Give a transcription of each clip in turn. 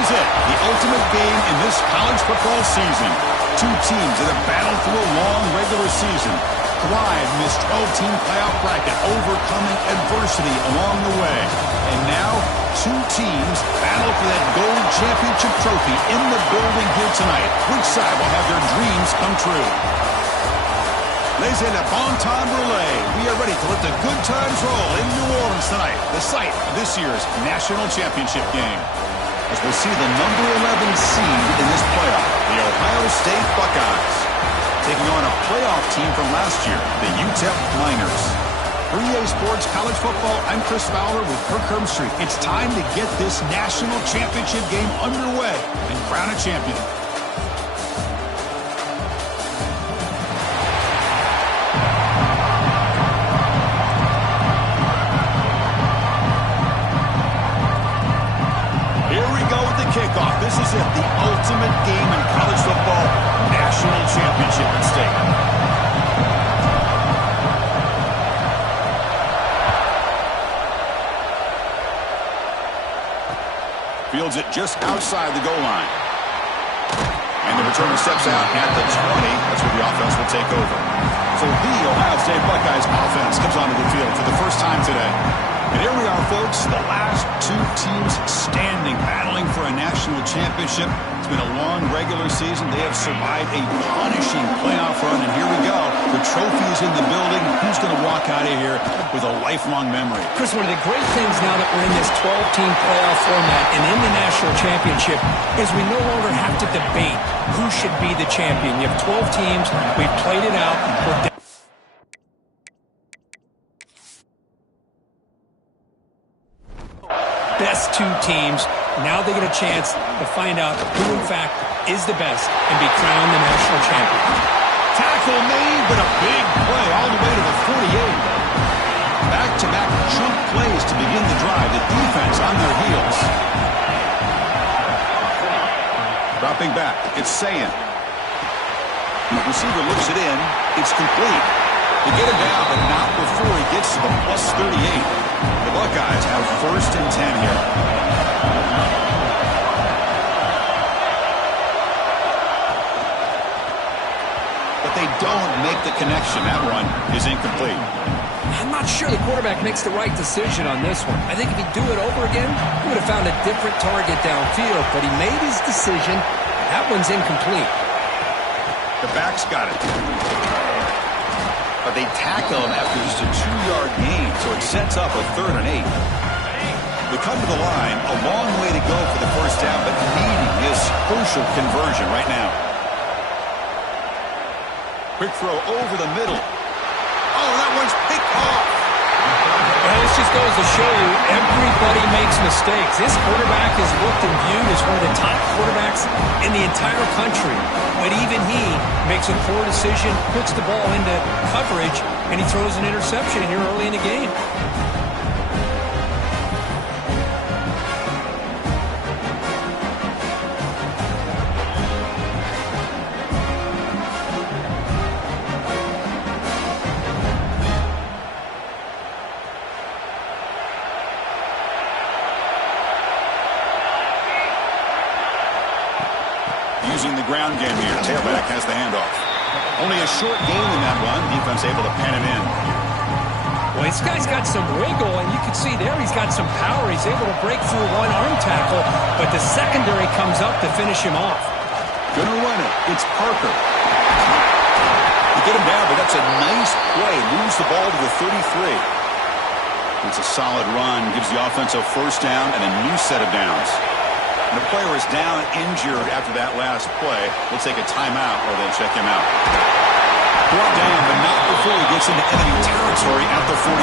is it, the ultimate game in this college football season. Two teams that have battled through a long regular season, thrived in this 12-team playoff bracket, overcoming adversity along the way. And now, two teams battle for that gold championship trophy in the building here tonight. Which side will have their dreams come true? Ladies and gentlemen, bon temps brulee. We are ready to let the good times roll in New Orleans tonight, the site of this year's national championship game. As we'll see the number 11 seed in this playoff, the Ohio State Buckeyes, taking on a playoff team from last year, the UTEP Miners. For EA Sports College Football, I'm Chris Fowler with Kirk Herbstreit. It's time to get this national championship game underway and crown a champion. Kickoff. This is it, the ultimate game in college football, national championship at stake. Fields it just outside the goal line. And the returner steps out at the 20. That's where the offense will take over. So the Ohio State Buckeyes offense comes onto the field for the first time today. And here we are, folks, the last two teams standing, battling for a national championship. It's been a long regular season. They have survived a punishing playoff run, and here we go. The trophy is in the building. Who's going to walk out of here with a lifelong memory? Chris, one of the great things now that we're in this 12-team playoff format and in the national championship is we no longer have to debate who should be the champion. You have 12 teams. We've played it out. We're best two teams. Now they get a chance to find out who, in fact, is the best and be crowned the national champion. Tackle made, but a big play all the way to the 48. Back-to-back chunk plays to begin the drive. The defense on their heels. Dropping back, it's Sayin. The receiver looks it in. It's complete. They get him down, but not before he gets to the plus 38. The Buckeyes have 1st and 10 here. But they don't make the connection. That one is incomplete. I'm not sure the quarterback makes the right decision on this one. I think if he'd do it over again, he would have found a different target downfield, but he made his decision. That one's incomplete. The back's got it. But they tackle him after just a 2-yard gain, so it sets up a 3rd and 8. They come to the line, a long way to go for the first down, but needing this crucial conversion right now. Quick throw over the middle. Oh, that one's picked off. Well, this just goes to show you everybody makes mistakes. This quarterback is looked and viewed as one of the top quarterbacks in the entire country. But even he makes a poor decision, puts the ball into coverage, and he throws an interception here early in the game. Using the ground game here. Tailback has the handoff. Only a short gain in that one. Defense able to pen him in. Well, this guy's got some wiggle, and you can see there he's got some power. He's able to break through one arm tackle, but the secondary comes up to finish him off. Gonna run it. It's Parker. They get him down, but that's a nice play. Moves the ball to the 33. It's a solid run. Gives the offense a 1st down and a new set of downs. And the player is down injured after that last play. We'll take a timeout or they'll check him out. Brought down, but not before he gets into enemy territory at the 49.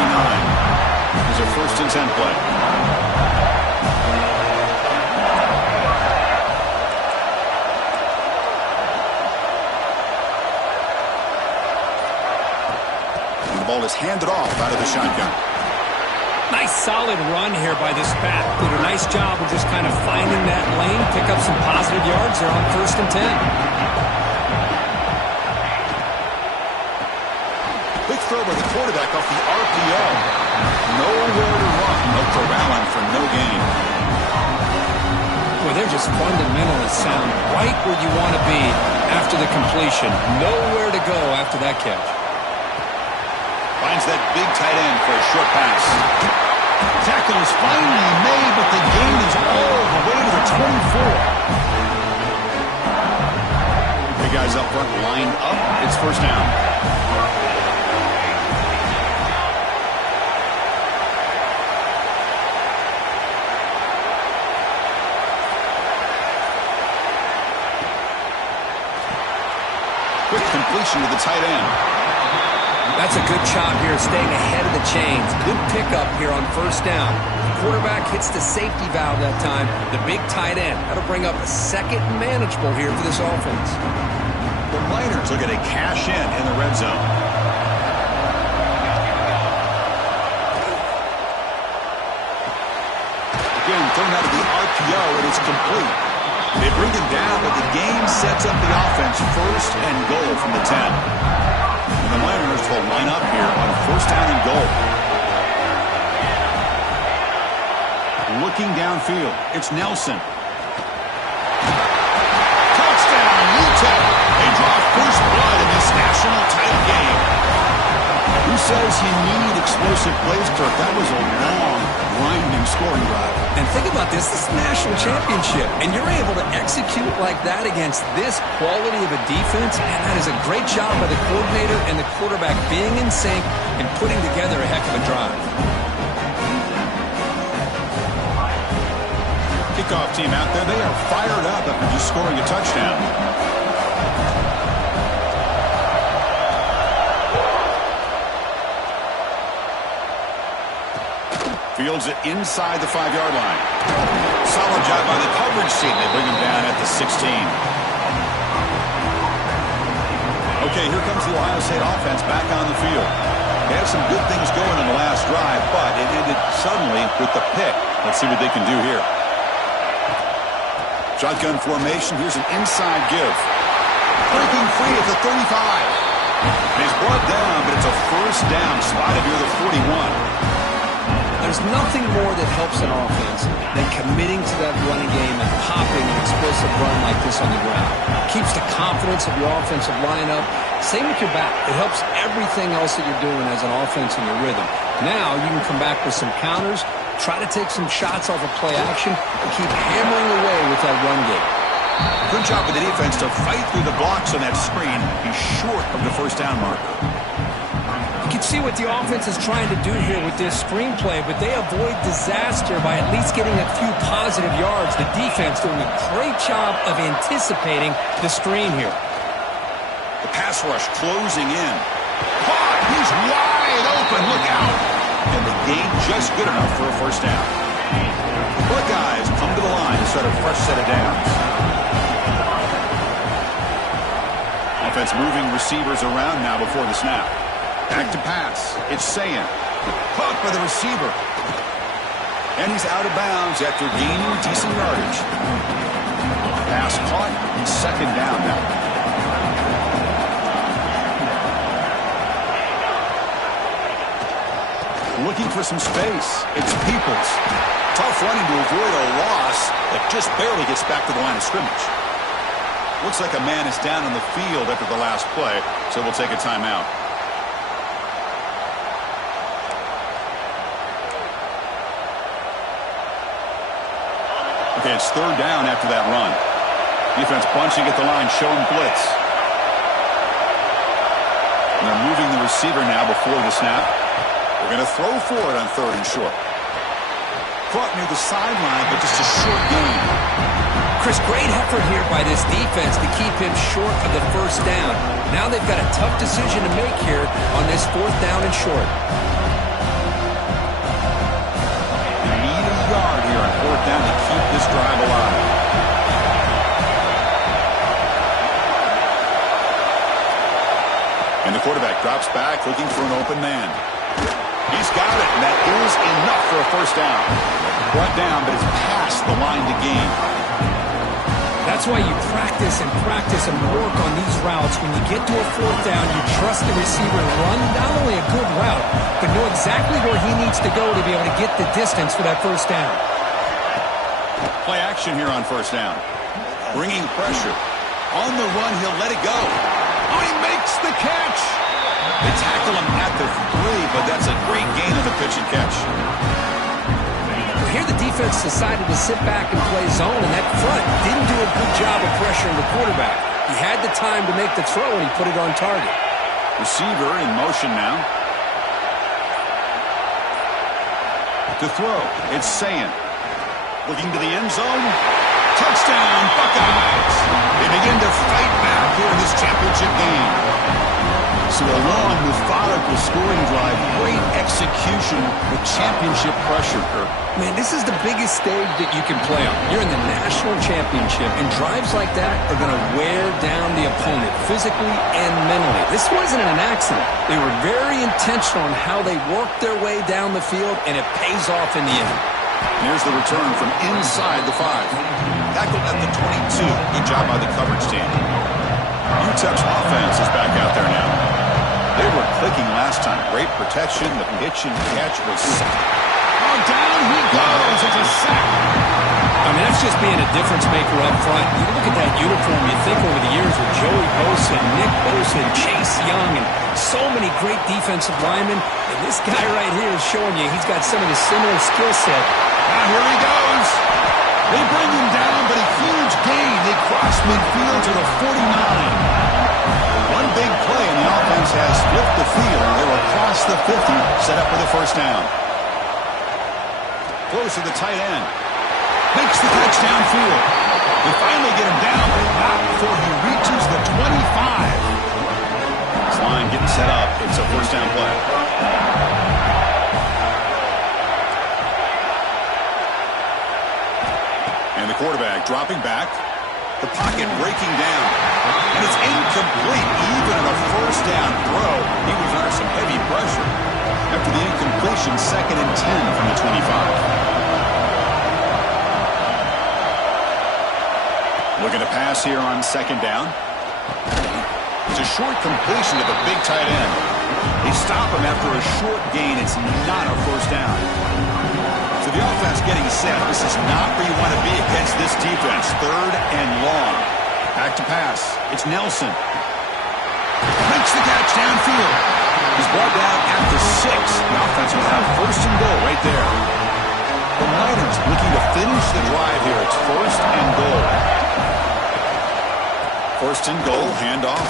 It's a 1st and 10 play. And the ball is handed off out of the shotgun. Nice solid run here by this back. Did a nice job of just kind of finding that lane, pick up some positive yards there on 1st and 10. Quick throw by the quarterback off the RPO. Nowhere to run. No corralling for no gain. Boy, they're just fundamentally sound, right where you want to be after the completion. Nowhere to go after that catch. Finds that big tight end for a short pass. Tackle is finally made, but the gain is all the way to the 24. Big guys up front lined up. It's first down. Quick completion to the tight end. That's a good job here staying ahead of the chains. Good pickup here on first down. The quarterback hits the safety valve that time. The big tight end. That'll bring up a second manageable here for this offense. The Miners look at a cash in the red zone. Again, thrown out of the RPO, and it's complete. They bring him down, but the game sets up the offense first and goal from the 10. And the Miners will line up here on first down and goal. Looking downfield, it's Nelson. Touchdown, UTEP. They draw first blood in this national title game. Who says you need explosive plays, Kirk? That was a long, grinding scoring drive. And think about this. This is a national championship, and you're able to execute like that against this quality of a defense, and that is a great job by the coordinator and the quarterback being in sync and putting together a heck of a drive. Kickoff team out there, they are fired up after just scoring a touchdown. Fields it inside the 5-yard line. Solid job by the coverage team. They bring him down at the 16. Okay, here comes the Ohio State offense back on the field. They had some good things going in the last drive, but it ended suddenly with the pick. Let's see what they can do here. Shotgun formation. Here's an inside give. Breaking free at the 35. And he's brought down, but it's a first down spotted near the 41. There's nothing more that helps an offense than committing to that running game and popping an explosive run like this on the ground. Keeps the confidence of your offensive lineup. Same with your back. It helps everything else that you're doing as an offense in your rhythm. Now you can come back with some counters, try to take some shots off of play action, and keep hammering away with that run game. Good job with the defense to fight through the blocks on that screen. He's short of the first down marker. You can see what the offense is trying to do here with this screenplay, but they avoid disaster by at least getting a few positive yards. The defense doing a great job of anticipating the screen here. The pass rush closing in. Caught! He's wide open. Look out! And the gain just good enough for a first down. Buckeyes come to the line to start a fresh set of downs. Offense moving receivers around now before the snap. Back to pass. It's Sayan. Caught by the receiver. And he's out of bounds after gaining decent yardage. Pass caught. Second down now. Looking for some space. It's Peoples. Tough running to avoid a loss that just barely gets back to the line of scrimmage. Looks like a man is down on the field after the last play, so we'll take a timeout. Okay, it's third down after that run. Defense bunching at the line, showing blitz. And they're moving the receiver now before the snap. They're going to throw for it on third and short. Caught near the sideline, but just a short gain. Chris, great effort here by this defense to keep him short of the first down. Now they've got a tough decision to make here on this fourth down and short. Here on fourth down to keep this drive alive. And the quarterback drops back looking for an open man. He's got it, and that is enough for a first down. Brought down, but it's past the line to gain. That's why you practice and work on these routes. When you get to a fourth down, you trust the receiver to run not only a good route, but know exactly where he needs to go to be able to get the distance for that first down. Play action here on first down. Bringing pressure. On the run, he'll let it go. Oh, he makes the catch. They tackle him at the 3, but that's a great gain on the pitch and catch. Here the defense decided to sit back and play zone, and that front didn't do a good job of pressuring the quarterback. He had the time to make the throw, and he put it on target. Receiver in motion now. To throw, it's Sayan. Looking to the end zone. Touchdown, Buckeyes. They begin to fight back here in this championship game. So a long, methodical scoring drive, great execution with championship pressure, Kirk. Man, this is the biggest stage that you can play on. You're in the national championship, and drives like that are going to wear down the opponent physically and mentally. This wasn't an accident. They were very intentional on how they worked their way down the field, and it pays off in the end. Here's the return from inside the 5. Tackled at the 22. Good job by the coverage team. UTEP's offense is back out there now. They were clicking last time. Great protection. The pitch and catch was set. Oh, down he goes. It's a sack. I mean, that's just being a difference maker up front. You look at that uniform, you think over the years with Joey Bosa, Nick Bosa, and Chase Young, and so many great defensive linemen. And this guy right here is showing you he's got some of the similar skill set. Now here he goes. They bring him down, but a huge gain. They cross midfield to the 49. One big play, and the offense has flipped the field. They're across the 50, set up for the first down. Close to the tight end. Makes the catch downfield. They finally get him down, but not before he reaches the 25. This line getting set up. It's a first down play. And the quarterback dropping back. The pocket breaking down. And it's incomplete. Even on a first down throw, he was under some heavy pressure. After the incompletion, 2nd and 10 from the 25. Looking to pass here on 2nd down. It's a short completion to the big tight end. They stop him after a short gain. It's not a first down. So the offense getting set. This is not where you want to be against this defense. 3rd and long. Back to pass. It's Nelson. Makes the catch downfield. He's brought down at the 6. The offense will have 1st and goal right there. The Niners looking to finish the drive here. It's 1st and goal. 1st and goal. Handoff.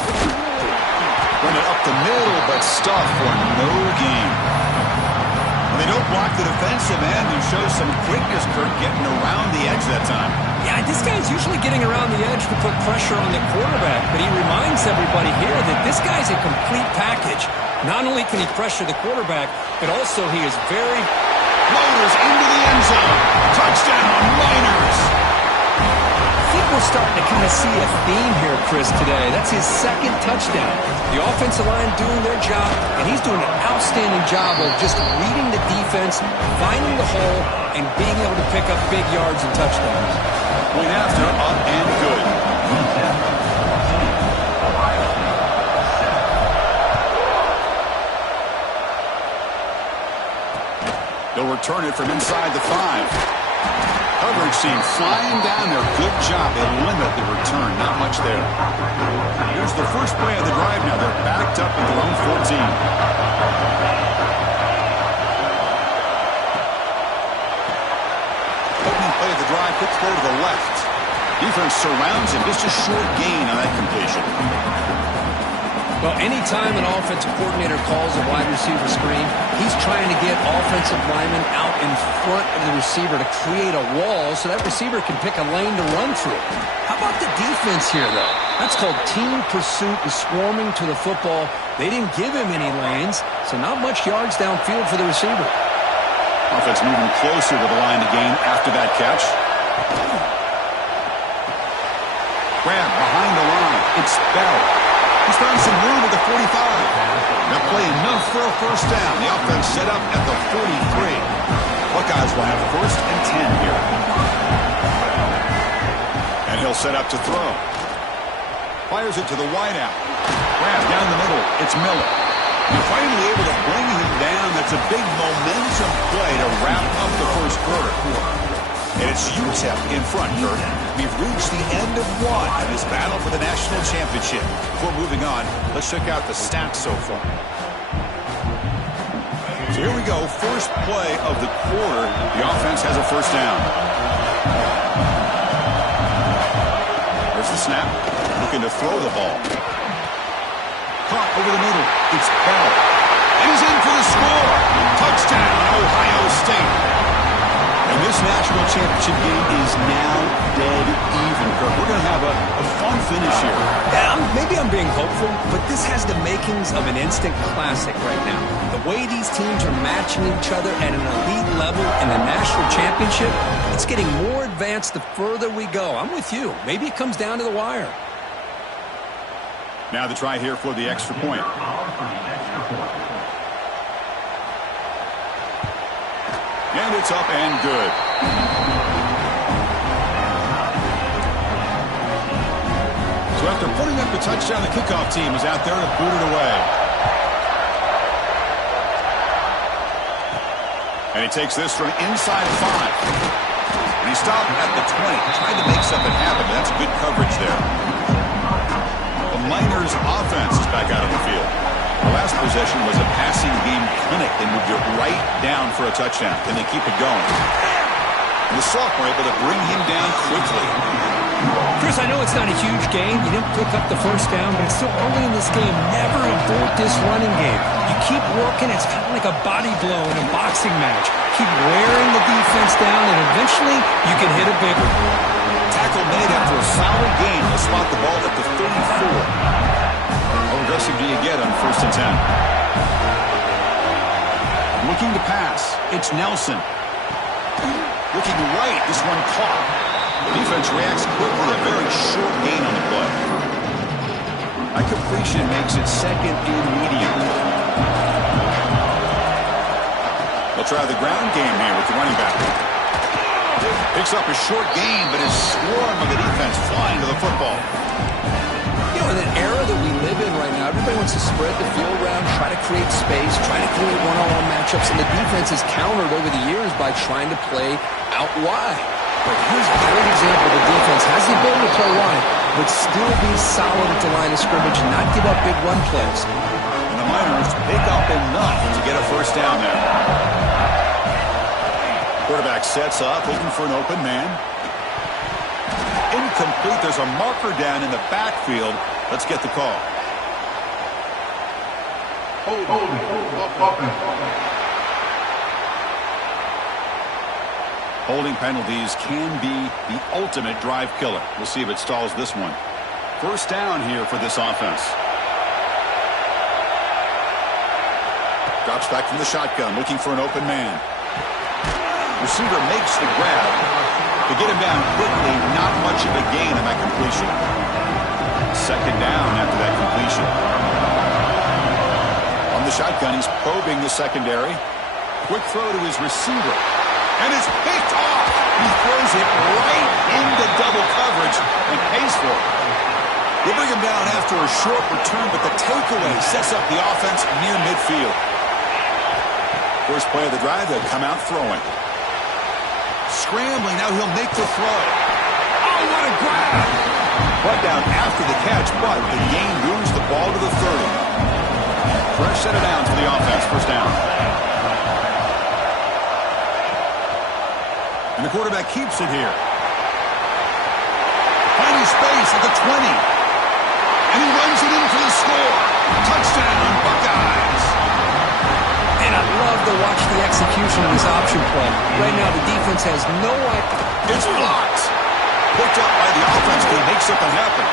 Run it up the middle, but stuff for no gain. They don't block the defensive end and show some quickness, Kirk, getting around the edge that time. Yeah, this guy's usually getting around the edge to put pressure on the quarterback, but he reminds everybody here that this guy's a complete package. Not only can he pressure the quarterback, but also he is very... Loaders into the end zone. Touchdown, Niners. I think we're starting to kind of see a theme here, Chris, today. That's his 2nd touchdown. The offensive line doing their job, and he's doing an outstanding job of just reading the defense, finding the hole, and being able to pick up big yards and touchdowns. Point after, up and good. They'll return it from inside the 5. Coverage team flying down there. Good job. They limit the return. Not much there. Here's the first play of the drive now. They're backed up at their own 14. Opening play of the drive. Quick throw to the left. Defense surrounds him. Just a short gain on that completion. Well, anytime an offensive coordinator calls a wide receiver screen, he's trying to get offensive linemen out in front of the receiver to create a wall so that receiver can pick a lane to run through. How about the defense here, though? That's called team pursuit and swarming to the football. They didn't give him any lanes, so not much yards downfield for the receiver. Offense moving closer to the line to gain after that catch. Grab behind the line. It's Bell. He's found some room at the 45. Now play enough for a first down. The offense set up at the 43. Buckeyes will have 1st and 10 here. And he'll set up to throw. Fires it to the wideout. Grab down the middle. It's Miller. You're finally able to bring him down. That's a big momentum play to wrap up the first quarter. And it's UTEP in front, Kurt. We've reached the end of one in this battle for the national championship. Before moving on, let's check out the stats so far. So here we go, first play of the quarter. The offense has a first down. There's the snap, looking to throw the ball. Caught over the middle, it's Bell. And he's in for the score. Touchdown, Ohio State. And this national championship game is now dead even, Kirk. We're going to have a fun finish here. Yeah, maybe I'm being hopeful, but this has the makings of an instant classic right now. The way these teams are matching each other at an elite level in the national championship, it's getting more advanced the further we go. I'm with you. Maybe it comes down to the wire. Now the try here for the extra point. And it's up and good. So after putting up the touchdown, the kickoff team is out there to boot it away. And he takes this from inside 5. And he stopped at the 20, trying to make something happen. That's good coverage there. The Miners offense is back out on the field. The last possession was a passing game clinic. They moved it right down for a touchdown. Can they keep it going? And the sophomore able to bring him down quickly. Chris, I know it's not a huge gain. You didn't pick up the first down, but it's still early in this game. Never abort this running game. You keep working. It's kind of like a body blow in a boxing match. Keep wearing the defense down, and eventually you can hit a big one. Tackle made after a solid gain. They'll spot the ball at the 34. How aggressive do you get on 1st and 10? Looking to pass. It's Nelson. Looking right. This one caught. The defense reacts quickly. A very short gain on the play. A completion makes it 2nd and medium. They'll try the ground game here with the running back. Picks up a short gain, but is swarmed by the defense flying to the football. You know, in an era that we live in right now, everybody wants to spread the field around, try to create space, try to create one-on-one matchups, and the defense has countered over the years by trying to play out wide. But here's a great example. The defense has the ability to play wide, but still be solid at the line of scrimmage and not give up big run plays. And the Miners pick up enough to get a first down there. Quarterback sets up, looking for an open man. Incomplete. There's a marker down in the backfield. Let's get the call. Holding penalties can be the ultimate drive killer. We'll see if it stalls this one. First down here for this offense. Drops back from the shotgun, looking for an open man. Receiver makes the grab. To get him down quickly, not much of a gain on that completion. Second down after that completion. On the shotgun, he's probing the secondary. Quick throw to his receiver. And it's picked off. He throws it right into double coverage and pays for it. They bring him down after a short return, but the takeaway sets up the offense near midfield. First play of the drive, they'll come out throwing. Scrambling, now he'll make the throw. Oh, what a grab! Brought down after the catch, but the gain moves the ball to the 30. Fresh set of downs for the offense, first down. And the quarterback keeps it here. Finding space at the 20. And he runs it in for the score. Touchdown, Buckeyes. And I love to watch the execution of this option play. Right now, the defense has no idea. It's blocked. Picked up by the offense to make something happen.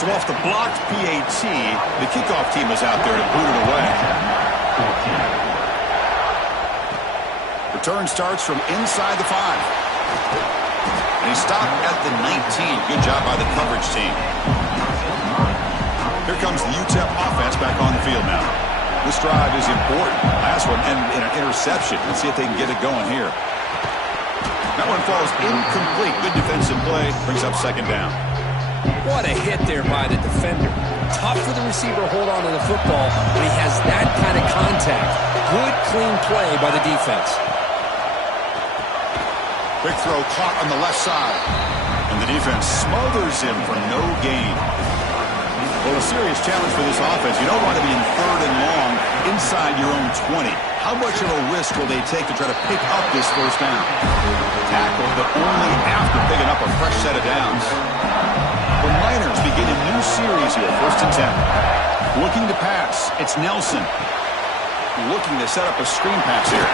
So off the blocked PAT, the kickoff team is out there to boot it away. Return starts from inside the 5. And he stopped at the 19. Good job by the coverage team. Here comes the UTEP offense back on the field now. This drive is important. Last one ended in an interception. Let's see if they can get it going here. That one falls incomplete. Good defensive play. Brings up second down. What a hit there by the defender. tough for the receiver to hold on to the football when he has that kind of contact. Good, clean play by the defense. Quick throw caught on the left side. And the defense smothers him for no gain. Well, a serious challenge for this offense. You don't want to be in 3rd and long inside your own 20. How much of a risk will they take to try to pick up this first down? Tackle, but only after picking up a fresh set of downs. The Niners begin a new series here, 1st and 10. Looking to pass. It's Nelson. Looking to set up a screen pass here.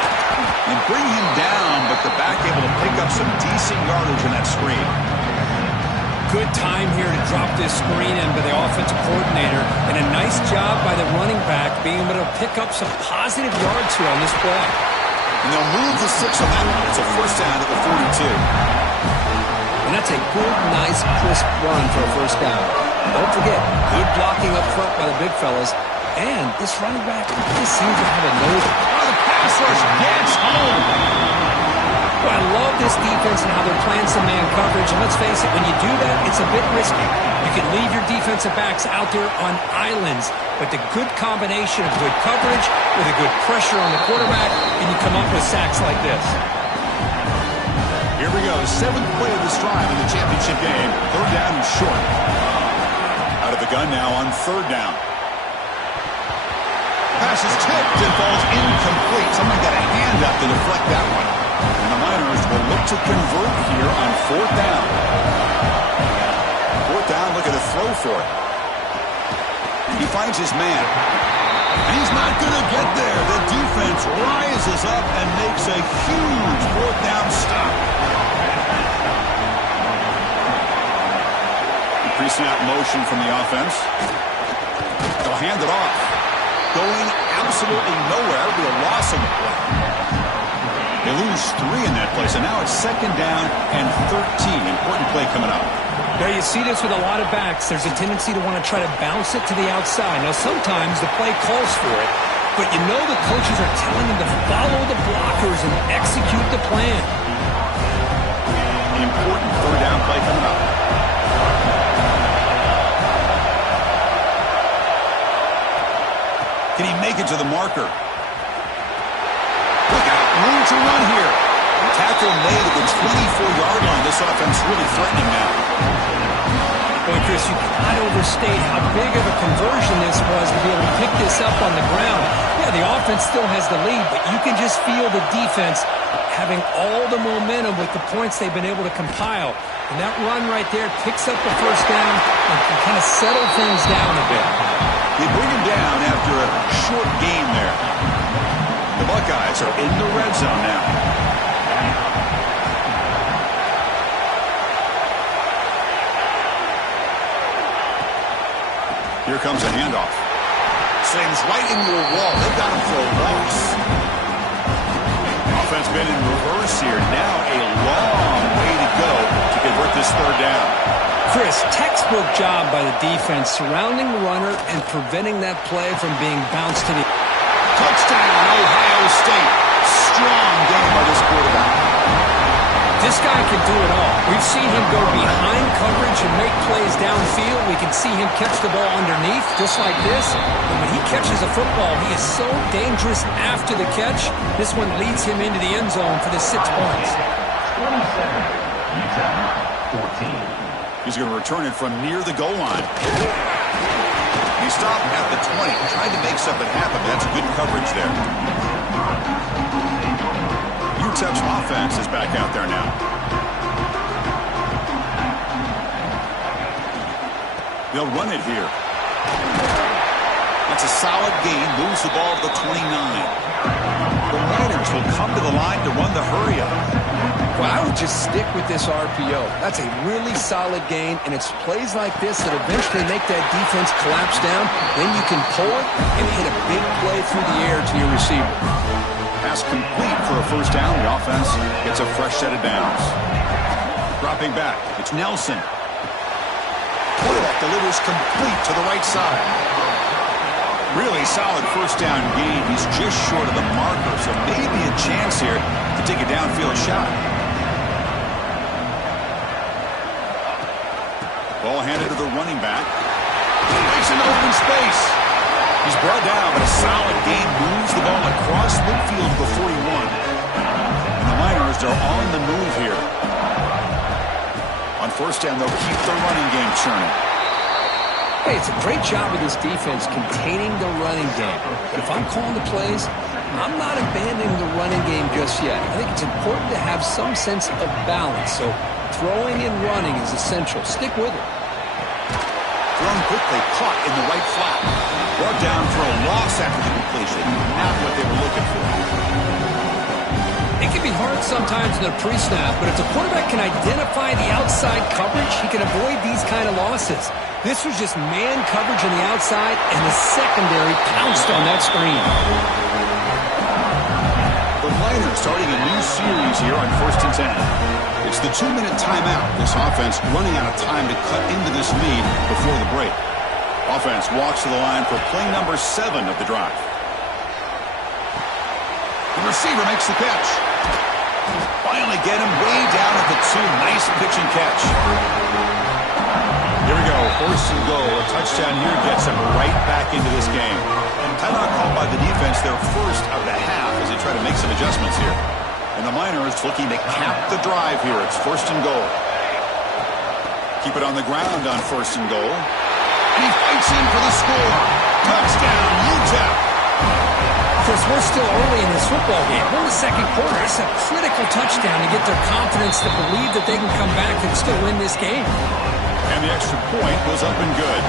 And bring him down, but the back able to pick up some decent yardage in that screen. Good time here to drop this screen in by the offensive coordinator, and a nice job by the running back being able to pick up some positive yards here on this play. And they'll move the 6 on that one. It's a first down at the 42. And that's a good, nice, crisp run for a first down. Don't forget, good blocking up front by the big fellas. And this running back just seems to have a nose. Oh, the pass rush gets home. Well, I love this defense and how they're playing some man coverage. And let's face it, when you do that, it's a bit risky. You can leave your defensive backs out there on islands, but the good combination of good coverage with a good pressure on the quarterback, and you come up with sacks like this. Here we go, 7th play of this drive in the championship game. 3rd down and short. Out of the gun now on 3rd down. Pass is tipped and falls incomplete. Someone got a hand up to deflect that one. And the Niners will look to convert here on 4th down. 4th down, looking to throw for it. He finds his man. And he's not going to get there. The defense rises up and makes a huge 4th down stop. Increasing out motion from the offense. They'll hand it off. Going absolutely nowhere. It'll be a loss on the play. They lose 3 in that play, so now it's 2nd down and 13. Important play coming up. Now you see this with a lot of backs. There's a tendency to want to try to bounce it to the outside. Now sometimes the play calls for it, but you know the coaches are telling them to follow the blockers and execute the plan. Important 3rd down play coming up. Can he make it to the marker? Look out, room to run here. Tackle made at the 24-yard line. This offense really threatening now. Boy, Chris, you cannot overstate how big of a conversion this was to be able to pick this up on the ground. Yeah, the offense still has the lead, but you can just feel the defense having all the momentum with the points they've been able to compile. And that run right there picks up the first down and can kind of settle things down a bit. They bring him down after a short game there. The Buckeyes are in the red zone now. Here comes a handoff. Slings right into a wall. They've got him for a loss. Offense been in reverse here. Now a long way to go to convert this 3rd down. Chris, textbook job by the defense surrounding the runner and preventing that play from being bounced to the... Touchdown, Ohio State. Strong game by this quarterback. This guy can do it all. We've seen him go behind coverage and make plays downfield. We can see him catch the ball underneath, just like this. And when he catches a football, he is so dangerous after the catch. This one leads him into the end zone for the 6 points. 27, UTEP 14. He's going to return it from near the goal line. He stopped at the 20, trying to make something happen. That's good coverage there. UTEP's offense is back out there now. They'll run it here. That's a solid gain. Moves the ball to the 29. The Niners will come to the line to run the hurry-up. Well, I would just stick with this RPO. That's a really solid gain, and it's plays like this that eventually make that defense collapse down. Then you can pull it and hit a big play through the air to your receiver. Pass complete for a first down. The offense gets a fresh set of downs. Dropping back, it's Nelson. Quarterback delivers complete to the right side. Really solid first down gain. He's just short of the marker, so maybe a chance here to take a downfield shot. Ball handed to the running back. He makes into open space. He's brought down, but a solid gain moves the ball across midfield to the 41. And the Miners are on the move here. On first down, they'll keep the running game churning. Hey, it's a great job of this defense containing the running game. But if I'm calling the plays, I'm not abandoning the running game just yet. I think it's important to have some sense of balance. So throwing and running is essential. Stick with it. Thrown quickly, caught in the right flat. Brought down for a loss after the completion. Not what they were looking for. It can be hard sometimes in a pre-snap, but if the quarterback can identify the outside coverage, he can avoid these kind of losses. This was just man coverage on the outside, and the secondary pounced on that screen. The Miners starting a new series here on 1st and 10. It's the 2-minute timeout. This offense running out of time to cut into this lead before the break. Offense walks to the line for play number 7 of the drive. The receiver makes the catch. Finally get him way down at the 2. Nice pitch and catch. Here we go. 1st and goal. A touchdown here gets them right back into this game. Timeout called by the defense, their first of the half as they try to make some adjustments here. And the Miners looking to cap the drive here. It's 1st and goal. Keep it on the ground on 1st and goal. And he fights in for the score. Touchdown, UTEP. Chris, we're still early in this football game. We're in the second quarter. It's a critical touchdown to get their confidence to believe that they can come back and still win this game. And the extra point goes up and good.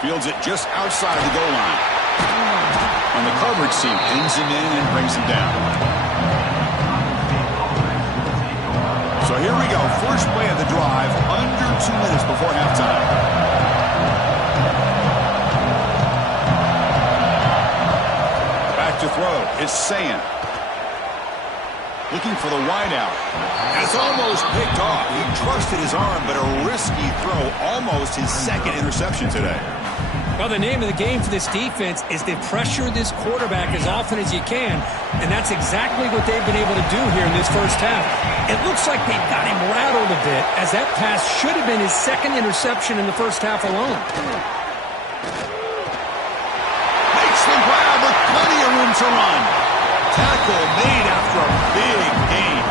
Fields it just outside the goal line. And the coverage team pins him in and brings him down. So here we go. First play of the drive, under 2 minutes before halftime. Back to throw. It's Sayan. Looking for the wideout. And it's almost picked off. He trusted his arm, but a risky throw. Almost his second interception today. Well, the name of the game for this defense is to pressure this quarterback as often as you can, and that's exactly what they've been able to do here in this first half. It looks like they've got him rattled a bit, as that pass should have been his second interception in the first half alone. Makes the grab with plenty of room to run. Tackle made after a big gain.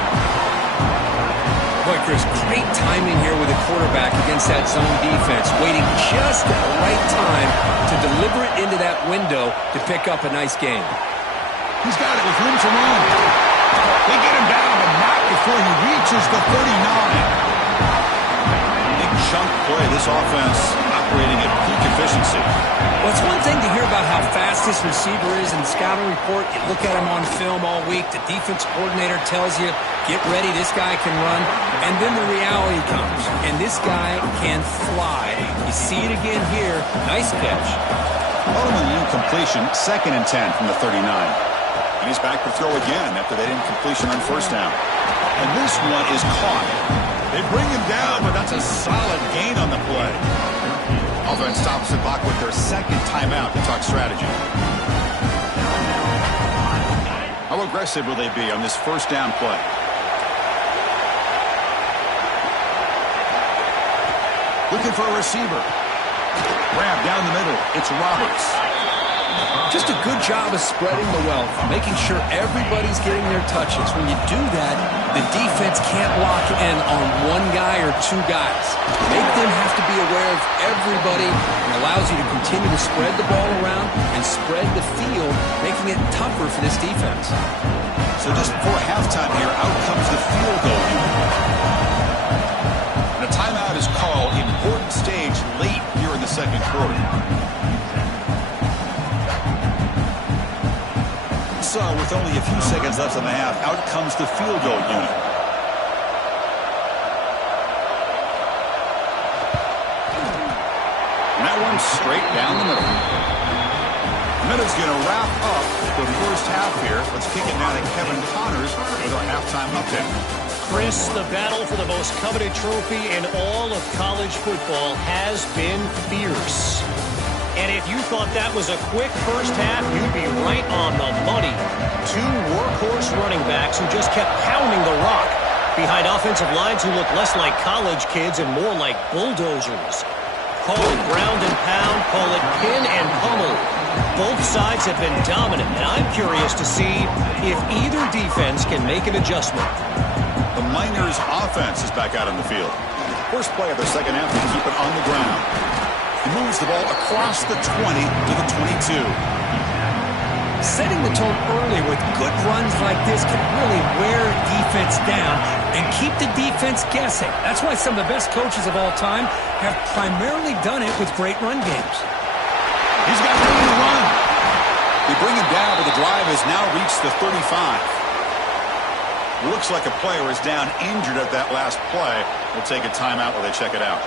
Boy, Chris, great timing here with the quarterback against that zone defense, waiting just at the right time to deliver it into that window to pick up a nice gain. He's got it with room to run. They get him down, but not before he reaches the 39. Big chunk play. This offense operating at peak efficiency. Well, it's one thing to hear about how fast this receiver is in the scouting report. You look at him on film all week. The defense coordinator tells you, get ready, this guy can run. And then the reality comes, and this guy can fly. You see it again here. Nice catch. Ultimately, incompletion, 2nd and 10 from the 39. And he's back to throw again after that incompletion on first down. And this one is caught. They bring him down, but that's a solid gain on the play. Offense stops the clock with their second timeout to talk strategy. How aggressive will they be on this first down play? Looking for a receiver. Grab down the middle. It's Roberts. Just a good job of spreading the wealth, making sure everybody's getting their touches. When you do that, the defense can't lock in on one guy or two guys. Make them have to be aware of everybody and allows you to continue to spread the ball around and spread the field, making it tougher for this defense. So just before halftime here, out comes the field goal unit. And a timeout is called. Important stage late here in the second quarter. So with only a few seconds left in the half, out comes the field goal unit. And that one's straight down the middle. The minute's going to wrap up the first half here. Let's kick it now to Kevin Connors with our halftime update. Chris, the battle for the most coveted trophy in all of college football has been fierce. And if you thought that was a quick first half, you'd be right on the money. Two workhorse running backs who just kept pounding the rock behind offensive lines who look less like college kids and more like bulldozers. Call it ground and pound, call it pin and pummel. Both sides have been dominant, and I'm curious to see if either defense can make an adjustment. The Miners' offense is back out on the field. First play of the second half to keep it on the ground. He moves the ball across the 20 to the 22. Setting the tone early with good runs like this can really wear defense down and keep the defense guessing. That's why some of the best coaches of all time have primarily done it with great run games. He's got room to run. They bring him down, but the drive has now reached the 35. Looks like a player is down injured at that last play. We'll take a timeout while they check it out.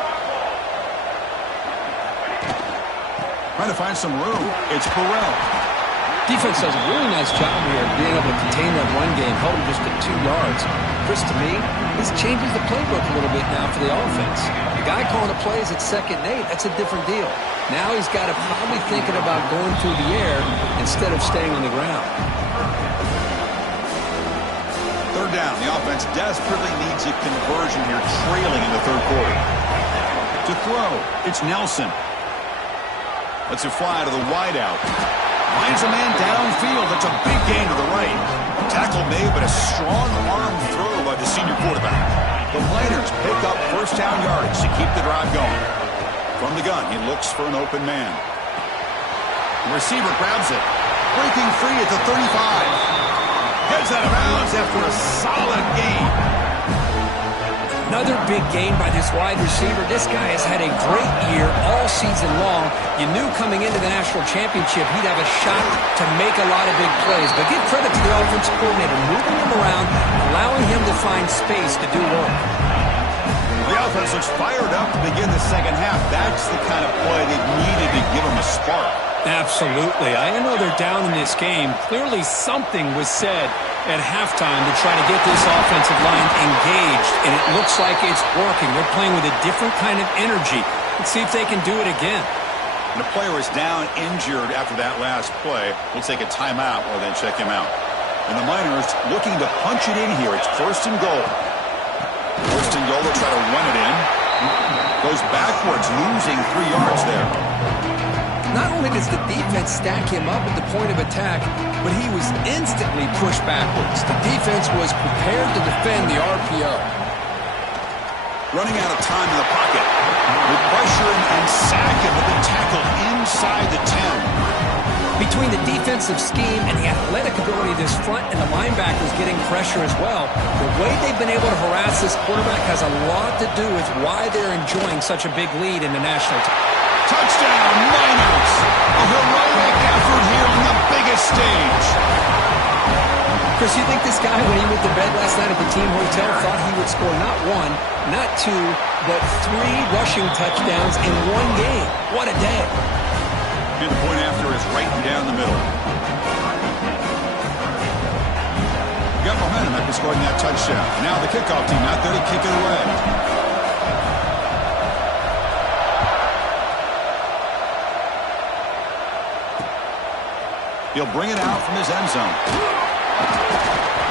Trying to find some room. It's Burrell. Defense does a really nice job here of being able to contain that run game, held him just at 2 yards. Chris, to me, this changes the playbook a little bit now for the offense. The guy calling the plays at 2nd and 8, that's a different deal. Now he's got to probably thinking about going through the air instead of staying on the ground. Third down. The offense desperately needs a conversion here, trailing in the third quarter. To throw, it's Nelson. Lets it fly to the wideout. Finds a man downfield. That's a big gain to the right. Tackle made, but a strong arm throw by the senior quarterback. The Miners pick up first down yardage to keep the drive going. From the gun, he looks for an open man. The receiver grabs it. Breaking free at the 35. Gets out of bounds after a solid gain. Another big game by this wide receiver. This guy has had a great year all season long. You knew coming into the national championship he'd have a shot to make a lot of big plays. But give credit to the offensive coordinator, moving him around, allowing him to find space to do work. The offense looks fired up to begin the second half. That's the kind of play they needed to give him a spark. Absolutely. I know they're down in this game. Clearly something was said at halftime to try to get this offensive line engaged, and it looks like it's working. They're playing with a different kind of energy. Let's see if they can do it again. And the player is down injured after that last play. We'll take a timeout or then check him out. And the Miners looking to punch it in here. It's first and goal. First and goal, they'll try to run it in. Goes backwards, losing 3 yards there. Not only does the defense stack him up at the point of attack, but he was instantly pushed backwards. The defense was prepared to defend the RPO. Running out of time in the pocket. With pressure and sack him with the tackle inside the 10. Between the defensive scheme and the athletic ability of this front and the linebackers getting pressure as well, the way they've been able to harass this quarterback has a lot to do with why they're enjoying such a big lead in the national team. Touchdown, Miners! A heroic effort here on the biggest stage. Chris, you think this guy, when he went to bed last night at the team hotel, thought he would score not 1, not 2, but 3 rushing touchdowns in 1 game? What a day. And the point after is right down the middle. Got momentum after scoring that touchdown. Now the kickoff team out there to kick it away. He'll bring it out from his end zone.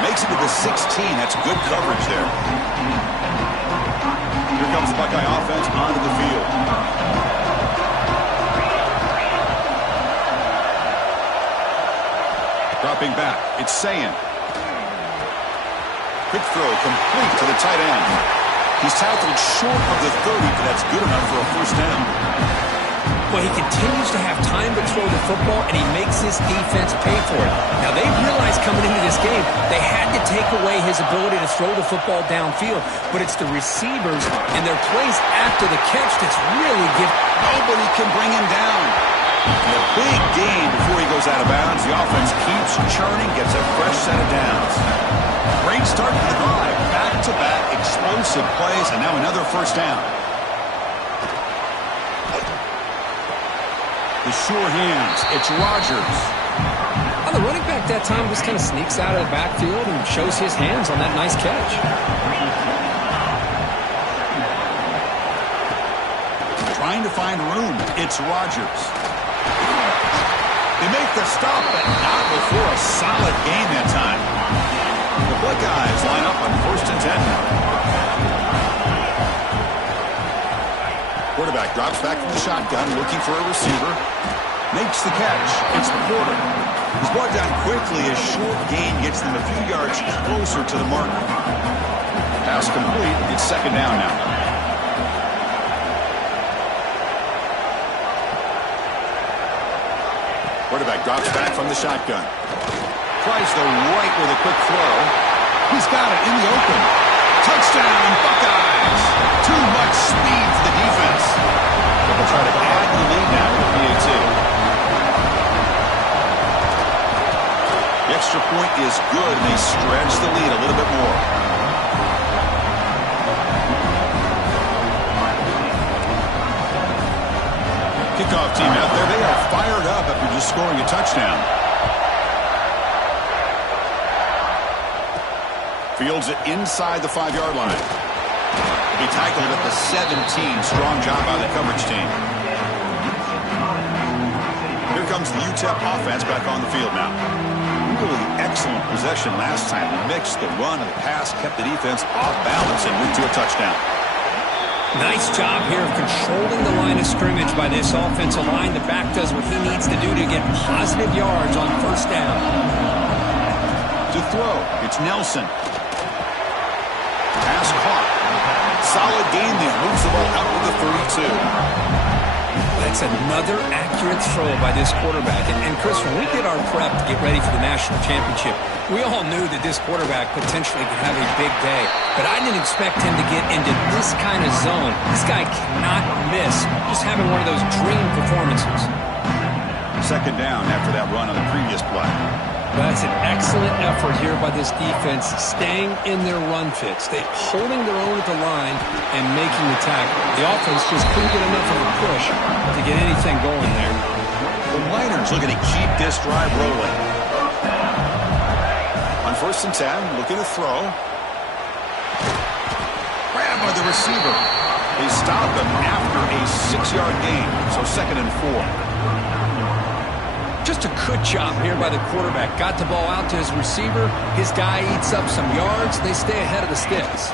Makes it to the 16. That's good coverage there. Here comes the Buckeye offense onto the field. Dropping back. It's Sayin. Quick throw complete to the tight end. He's tackled short of the 30, but that's good enough for a first down. Well, he continues to have time to throw the football, and he makes this defense pay for it. Now, they realized coming into this game they had to take away his ability to throw the football downfield, but it's the receivers and their plays after the catch that's really give. Nobody can bring him down. And a big gain before he goes out of bounds. The offense keeps churning, gets a fresh set of downs. Great start to the drive. Back-to-back explosive plays, and now another first down. The sure hands. It's Rogers. Well, the running back that time just kind of sneaks out of the backfield and shows his hands on that nice catch. Trying to find room. It's Rogers. They make the stop, but not before a solid gain that time. The Buckeyes line up on 1st and 10 now. Quarterback drops back from the shotgun, looking for a receiver. Makes the catch. It's Porter. He's brought down quickly. A short gain gets them a few yards closer to the mark. Pass complete. It's 2nd down now. Quarterback drops back from the shotgun. Tries the right with a quick throw. He's got it in the open. Touchdown, Buckeyes! Too much speed for the defense. They'll try to add the lead now with the PAT. The extra point is good, and they stretch the lead a little bit more. Kickoff team out there. They are fired up after just scoring a touchdown. Fields it inside the 5-yard line. He'll be tackled at the 17. Strong job by the coverage team. Here comes the UTEP offense back on the field now. Really excellent possession last time. Mixed the run and the pass, kept the defense off balance, and moved to a touchdown. Nice job here of controlling the line of scrimmage by this offensive line. The back does what he needs to do to get positive yards on 1st down. To throw, it's Nelson. Pass caught. Solid gain there. Moves the ball out to the 32. That's another accurate throw by this quarterback. And Chris, when we did our prep to get ready for the national championship, we all knew that this quarterback potentially could have a big day. But I didn't expect him to get into this kind of zone. This guy cannot miss. Just having one of those dream performances. 2nd down after that run on the previous play. That's an excellent effort here by this defense, staying in their run fits. They're holding their own at the line and making the tackle. The offense just couldn't get enough of a push to get anything going there. The Miners looking to keep this drive rolling. On 1st and 10, looking to throw. Grabbed by the receiver. They stopped him after a 6-yard gain, so 2nd and 4. Just a good job here by the quarterback. Got the ball out to his receiver. His guy eats up some yards. They stay ahead of the sticks.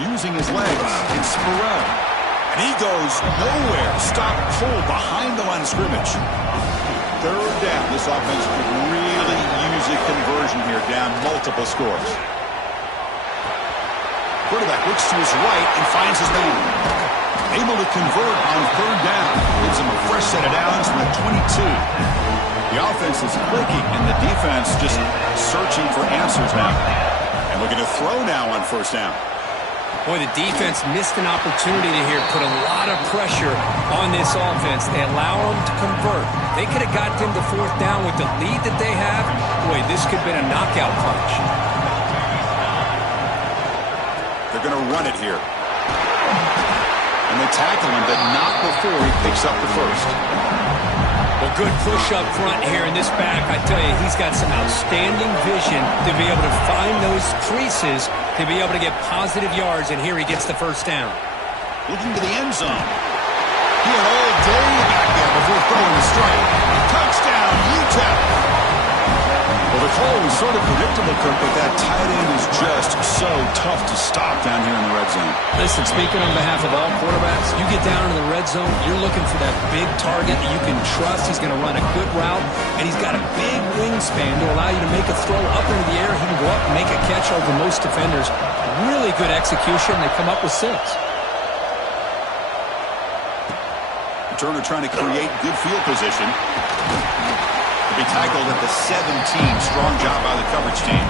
Using his legs, it's Sperrell. And he goes nowhere. Stop pull behind the line of scrimmage. 3rd down. This offense could really use a conversion here, down multiple scores. Quarterback looks to his right and finds his man. Able to convert on 3rd down. Gives him a fresh set of downs from the 22. The offense is clicking, and the defense just searching for answers now. And looking to throw now on 1st down. Boy, the defense missed an opportunity here, put a lot of pressure on this offense. They allow them to convert. They could have got them to 4th down with the lead that they have. Boy, this could have been a knockout punch. They're going to run it here. And they tackle him, but not before he picks up the 1st. Well, good push up front here in this back. I tell you, he's got some outstanding vision to be able to find those creases, to be able to get positive yards, and here he gets the 1st down. Looking to the end zone. He had all day back there before throwing the strike. Touchdown, UTEP! Well, the call was sort of predictable, Kirk, but that tight end is just so tough to stop down here in the red zone. Listen, speaking on behalf of all quarterbacks, you get down in the red zone, you're looking for that big target that you can trust. He's going to run a good route, and he's got a big wingspan to allow you to make a throw up into the air. He can go up and make a catch over most defenders. Really good execution. They come up with 6. Turner trying to create good field position. Be tackled at the 17. Strong job by the coverage team.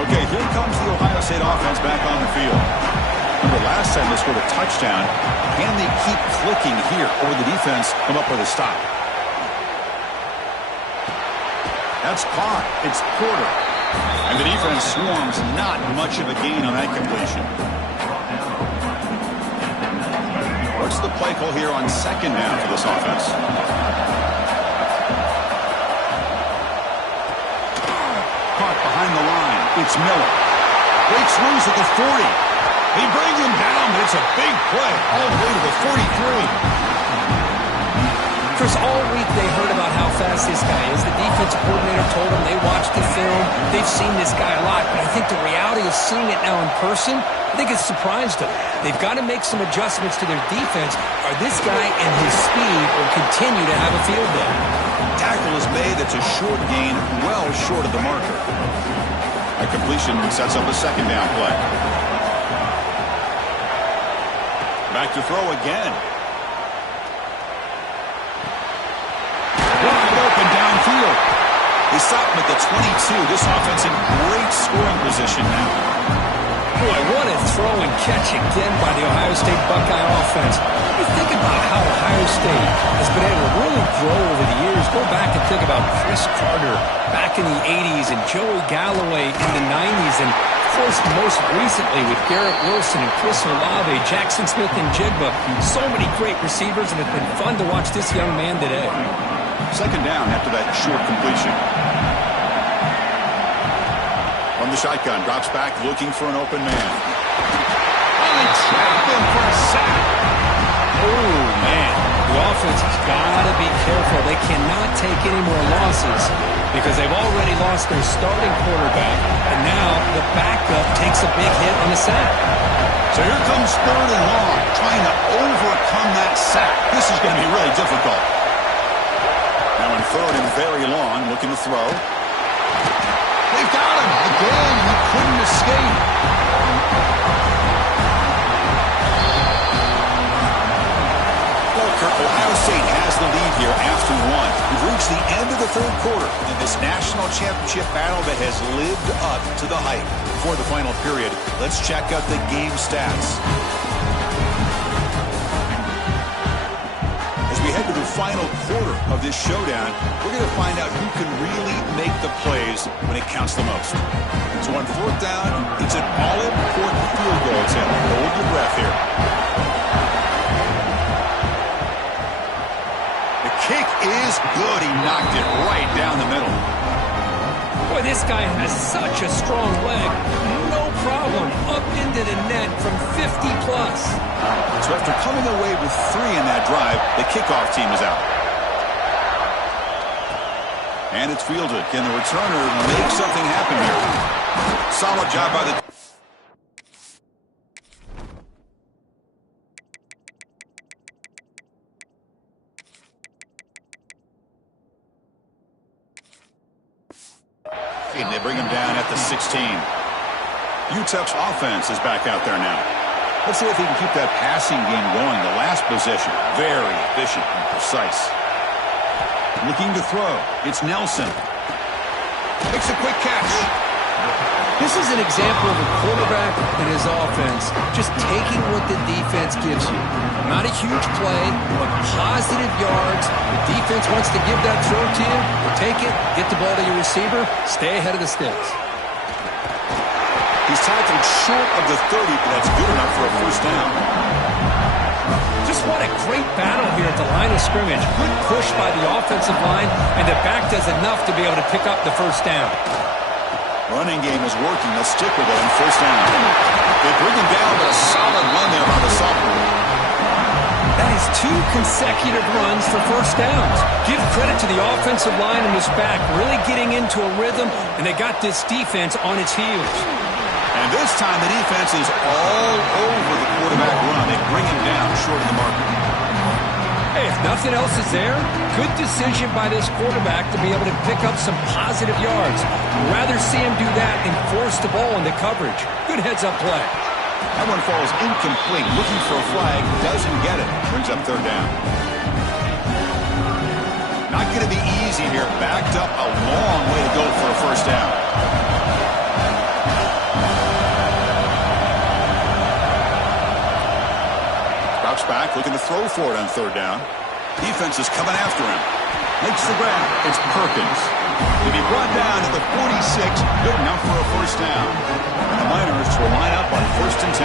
Okay, here comes the Ohio State offense back on the field. Remember, last time they scored a touchdown. Can they keep clicking here, or the defense come up with a stop? That's caught. It's Porter. And the defense swarms. Not much of a gain on that completion. What's the play call here on 2nd down for this offense? Caught behind the line. It's Miller. Breaks loose at the 40. They bring him down, but it's a big play all the way to the 43. Chris, all week they heard about how fast this guy is. The defensive coordinator told them they watched the film. They've seen this guy a lot. But I think the reality of seeing it now in person, I think it's surprised them. They've got to make some adjustments to their defense, or this guy and his speed will continue to have a field day. Tackle is made. It's a short gain, well short of the marker. A completion sets up a second down play. Back to throw again. Wide open downfield. They stop him at the 22. This offense in great scoring position now. Boy, what a throw and catch again by the Ohio State Buckeye offense. You think about how Ohio State has been able to really grow over the years. Go back and think about Chris Carter back in the 80s and Joey Galloway in the 90s. And, of course, most recently with Garrett Wilson and Chris Olave, Jackson Smith and Jigba. So many great receivers, and it's been fun to watch this young man today. Second down after that short completion. From the shotgun, drops back looking for an open man. Oh, they trap him for a sack. Oh, man. The offense has got to be careful. They cannot take any more losses because they've already lost their starting quarterback, and now the backup takes a big hit on the sack. So here comes third and long, trying to overcome that sack. This is going to be really difficult. Now in third and very long, looking to throw. They've got him. Again, he couldn't escape. Well, Kirk, Ohio State has the lead here after one. We've reached the end of the third quarter in this national championship battle that has lived up to the hype. Before the final period, let's check out the game stats. As we head to the final quarter of this showdown, we're going to find out who can really make the plays when it counts the most. So on fourth down, it's an all-important field goal attempt. Hold your breath here. The kick is good. He knocked it right down the middle. Boy, this guy has such a strong leg. No problem. Up into the net from 50-plus. So after coming away with 3 in that drive, the kickoff team is out. And it's fielded. Can the returner make something happen here? Solid job by the... And they bring him down at the 16. UTEP's offense is back out there now. Let's see if he can keep that passing game going. The last possession, very efficient and precise. Looking to throw. It's Nelson. Makes a quick catch. This is an example of a quarterback and his offense just taking what the defense gives you. Not a huge play, but positive yards. The defense wants to give that throw to you. Take it, get the ball to your receiver, stay ahead of the sticks. He's tackled short of the 30, but that's good enough for a first down. Just what a great battle here at the line of scrimmage. Good push by the offensive line, and the back does enough to be able to pick up the first down. Running game is working. Let's stick with it on first down. They bring him down, but a solid run there by the sophomore. That is 2 consecutive runs for first downs. Give credit to the offensive line and his back, really getting into a rhythm, and they got this defense on its heels. And this time the defense is all over the quarterback run. They bring him down short of the marker. Hey, if nothing else is there, good decision by this quarterback to be able to pick up some positive yards. Rather see him do that than force the ball into coverage. Good heads-up play. That one falls incomplete. Looking for a flag, doesn't get it. Brings up third down. Not going to be easy here. Backed up a long way to go for a first down. Drops back, looking to throw for it on third down. Defense is coming after him. Makes the grab. It's Perkins. To be brought down to the 46, good enough for a first down. And the Miners will line up on first and 10.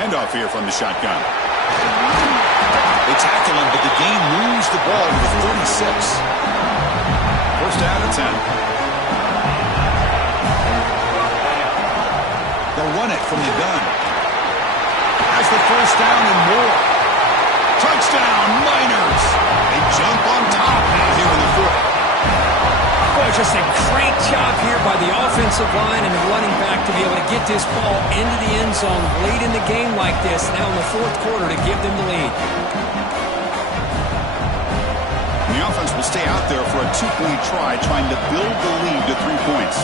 Handoff here from the shotgun. They tackle him, but the game moves the ball to the 36. First down and 10. They'll run it from the gun. Has the first down and more. Touchdown, Miners. They jump on top now here in the fourth. Boy, just a great job here by the offensive line and the running back to be able to get this ball into the end zone late in the game like this, now in the fourth quarter, to give them the lead. The offense will stay out there for a 2-point try, trying to build the lead to 3 points.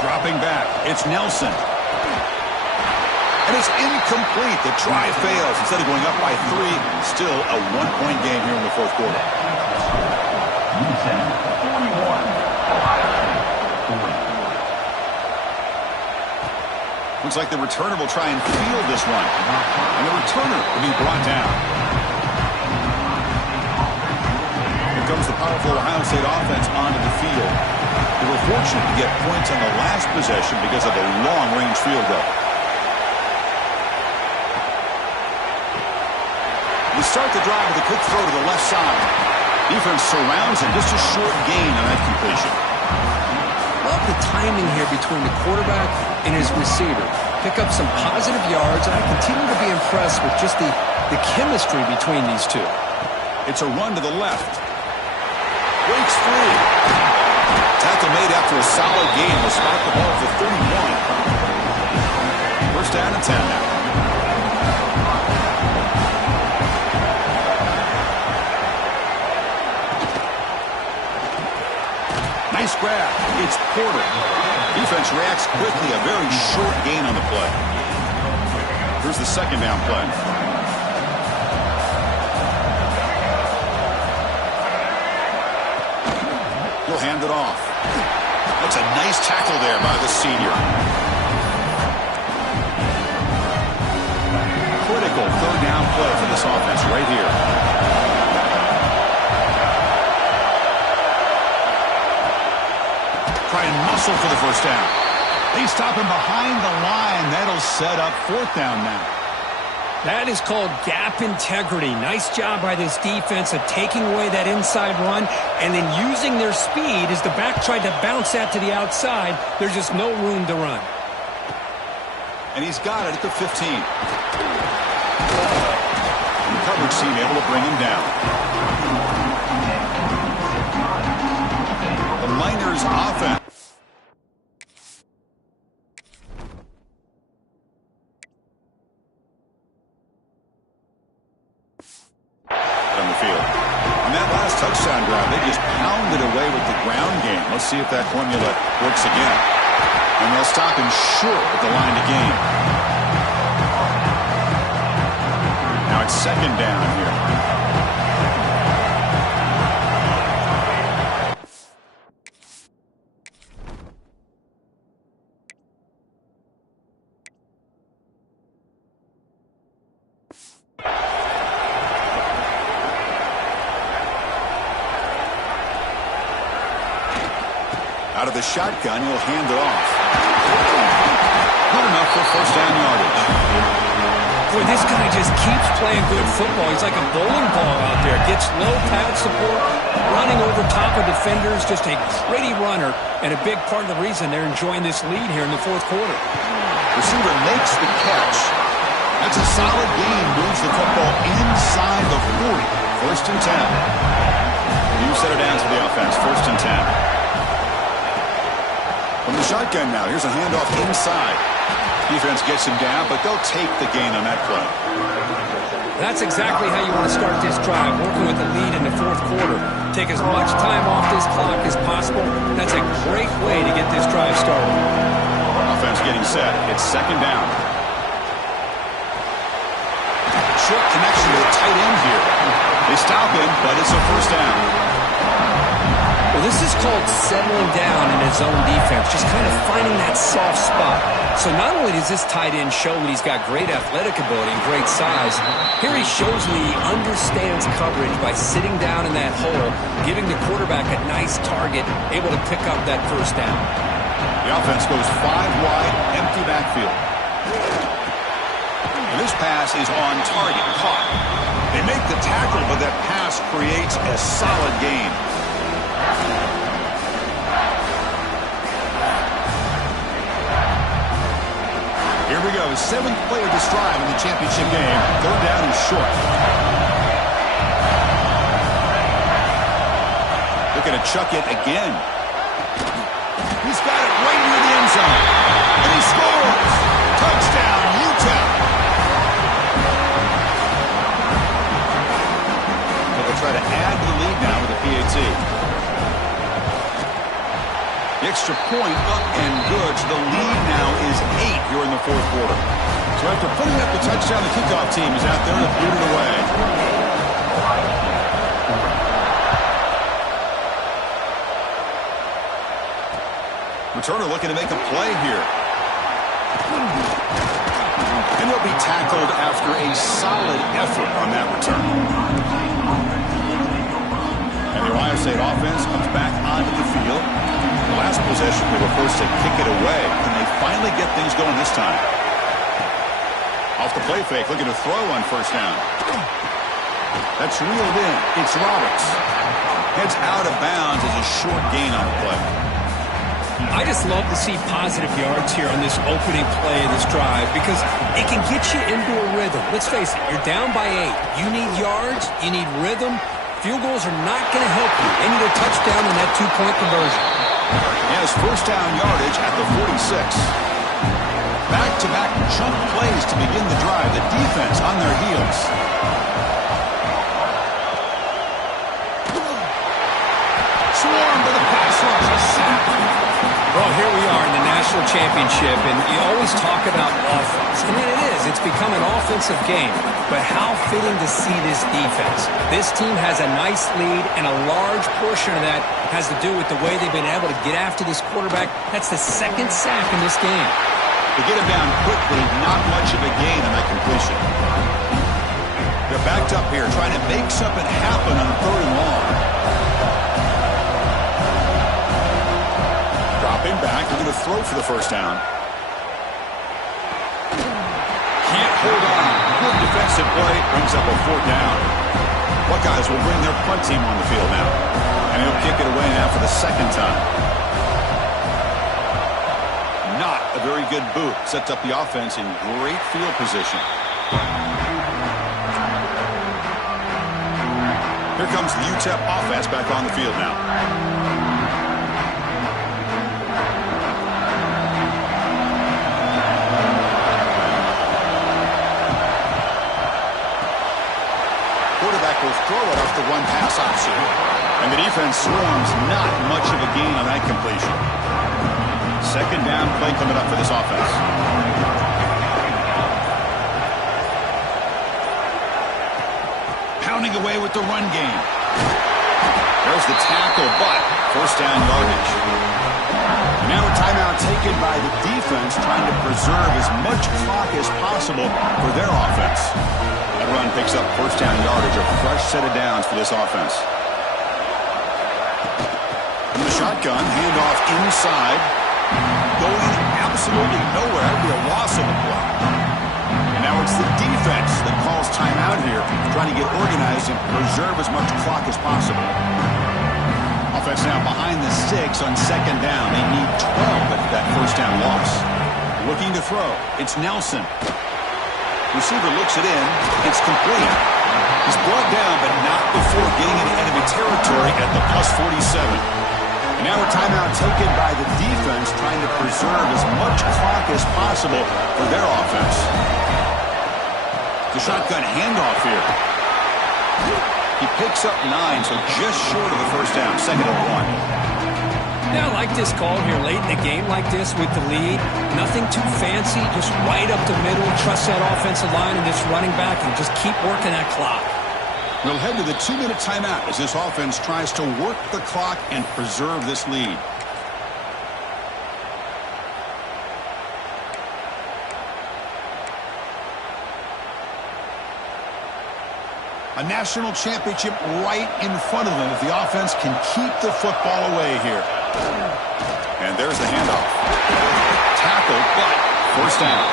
Dropping back, it's Nelson. And it's incomplete. The try fails. Instead of going up by 3, still a 1-point game here in the fourth quarter. UTEP 41, Ohio State 40. Looks like the returner will try and field this one. And the returner will be brought down. Here comes the powerful Ohio State offense onto the field. They were fortunate to get points on the last possession because of a long-range field goal. We start the drive with a quick throw to the left side. Defense surrounds him. Just a short gain on that completion. Love the timing here between the quarterback and his receiver. Pick up some positive yards, and I continue to be impressed with just the chemistry between these two. It's a run to the left. Breaks free. Tackle made after a solid gain. Will spot the ball for 31. First down and 10 now. Nice grab. It's Porter. Defense reacts quickly. A very short gain on the play. Here's the second down play. He'll hand it off. That's a nice tackle there by the senior. Critical third down play for this offense right here. Try and muscle for the first down. They stop him behind the line. That'll set up fourth down now. That is called gap integrity. Nice job by this defense of taking away that inside run and then using their speed as the back tried to bounce that to the outside. There's just no room to run. And he's got it at the 15. The coverage team able to bring him down. The Miners offense. On the field. On that last touchdown drive, they just pounded away with the ground game. Let's see if that formula works again. And they'll stop him short at the line to gain. Now it's second down here. Out of the shotgun, he'll hand it off. Good enough for first down yardage. Boy, this guy just keeps playing good football. He's like a bowling ball out there. Gets low pad support, running over top of defenders. Just a gritty runner, and a big part of the reason they're enjoying this lead here in the fourth quarter. Receiver makes the catch. That's a solid gain. Moves the football inside the 40. First and 10. You set it down to the offense. First and 10. From the shotgun now, here's a handoff inside. Defense gets him down, but they'll take the gain on that play. That's exactly how you want to start this drive, working with the lead in the fourth quarter. Take as much time off this clock as possible. That's a great way to get this drive started. Offense getting set. It's second down. Short connection to the tight end here. They stop him, but it's a first down. Well, this is called settling down in his own defense, just kind of finding that soft spot. So not only does this tight end show that he's got great athletic ability and great size, here he shows that he understands coverage by sitting down in that hole, giving the quarterback a nice target, able to pick up that first down. The offense goes 5 wide, empty backfield. And this pass is on target, caught. They make the tackle, but that pass creates a solid gain. Here we go. the 7th play of this drive in the championship game. 3rd down and short. Looking to chuck it again. He's got it right near the end zone. And he scores. Touchdown, UTEP. They'll try to add to the lead now with a PAT. The extra point up and good. So the lead now is 8 here in the 4th quarter. So after putting up the touchdown, the kickoff team is out there to boot it away. Returner looking to make a play here. And he'll be tackled after a solid effort on that return. And the Ohio State offense comes back onto the field. The last possession, they were forced to kick it away. Can they finally get things going this time? Off the play fake, looking to throw on 1st down. That's reeled in. It's Roberts. Heads out of bounds as a short gain on the play. I just love to see positive yards here on this opening play of this drive because it can get you into a rhythm. Let's face it, you're down by 8. You need yards, you need rhythm. Field goals are not going to help you. They need a touchdown in that 2-point conversion. He has 1st down yardage at the 46. Back-to-back chunk plays to begin the drive. The defense on their heels. Swarmed by the pass rush. A sack. Well, here we are in the national championship, and you always talk about offense. I mean, it is. It's become an offensive game. But how fitting to see this defense. This team has a nice lead, and a large portion of that has to do with the way they've been able to get after this quarterback. That's the 2nd sack in this game. To get him down quickly, not much of a gain on that completion. They're backed up here, trying to make something happen on 3rd and long. Dropping back, they're going to throw for the 1st down. Can't hold on. Good defensive play, brings up a 4th down. Buckeyes will bring their punt team on the field now. And he'll kick it away now for the 2nd time. Not a very good boot. Sets up the offense in great field position. Here comes the UTEP offense back on the field now. Quarterback will throw it off the one-pass option. And the defense swarms, not much of a gain on that completion. 2nd down play coming up for this offense. Pounding away with the run game. There's the tackle, but 1st down yardage. And now a timeout taken by the defense, trying to preserve as much clock as possible for their offense. That run picks up 1st down yardage, a fresh set of downs for this offense. From the shotgun, handoff inside. Going absolutely nowhere. That would be a loss of the play. And now it's the defense that calls timeout here, trying to get organized and preserve as much clock as possible. Offense now behind the 6 on 2nd down. They need 12 after that 1st down loss. Looking to throw. It's Nelson. Receiver looks it in. It's complete. He's brought down, but not before getting into enemy territory at the +47. And now a timeout taken by the defense, trying to preserve as much clock as possible for their offense. The shotgun handoff here. He picks up 9, so just short of the 1st down, 2nd and 1. Yeah, I like this call here late in the game like this with the lead. Nothing too fancy, just right up the middle. Trust that offensive line and just running back and just keep working that clock. We'll head to the 2-minute timeout as this offense tries to work the clock and preserve this lead. A national championship right in front of them if the offense can keep the football away here. And there's the handoff. Tackled, but 1st down.